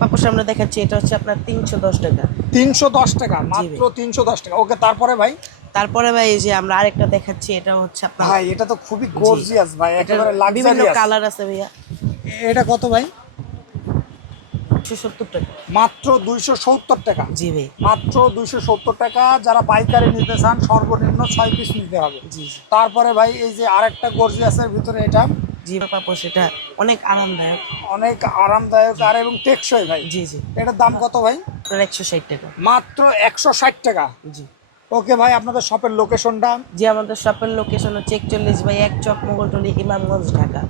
পাপোশ আমরা দেখাচ্ছি এটা হচ্ছে আপনার তিনশো দশ টাকা। তিনশো দশ টাকা মাত্র তিনশো দশ টাকা। ওকে তারপরে ভাই? তারপরে ভাই এই যে আমরা আরেকটা দেখাচ্ছি এটা হচ্ছে আপনার ভাই এটা তো খুবই গর্জিয়াস ভাই একেবারে বিভিন্ন কালার আছে ভাইয়া। এটা কত ভাই? সত্তর টাকা। মাত্র দুইশো সত্তর টাকা। জি ভাই। মাত্র দুইশো সত্তর টাকা যারা পাইকারি নিতে চান সর্বনিম্ন ছয় পিস নিতে হবে। জি তারপরে ভাই এই যে আরেকটা গর্জিয়াসের ভিতরে এটা। জি পাপোশ সেটা অনেক আরামদায়ক। অনেক আরামদায়ক আর এবং টেকসই ভাই। জি জি। এটার দাম কত ভাই? একশো ষাট টাকা। মাত্র একশো ষাট টাকা। জি। ওকে ভাই আপনাদের শপের লোকেশনটা? যে আমাদের শপের লোকেশন হচ্ছে একচল্লিশ বাই এক চক মোগলটলি ইমামগঞ্জ ঢাকা।